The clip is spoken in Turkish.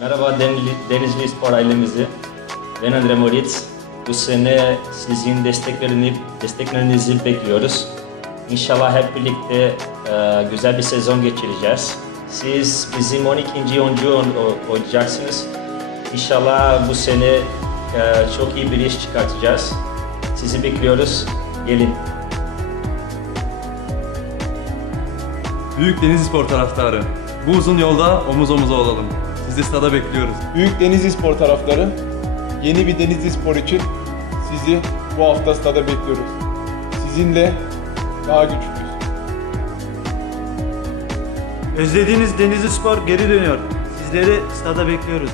Merhaba Denizli, Denizli Spor ailemizi. Ben Andre Moritz. Bu sene sizin desteklerini, desteklerinizi bekliyoruz. İnşallah hep birlikte e, güzel bir sezon geçireceğiz. Siz bizim 12. oyuncu ol- ol- olacaksınız. İnşallah bu sene e, çok iyi bir iş çıkartacağız. Sizi bekliyoruz. Gelin. Büyük Denizli Spor taraftarı. Bu uzun yolda omuz omuza olalım. Sizi stada bekliyoruz. Büyük Denizli Spor tarafları, yeni bir Denizli Spor için sizi bu hafta stada bekliyoruz. Sizinle daha güçlüyüz. Özlediğiniz Denizli Spor geri dönüyor. Sizleri stada bekliyoruz.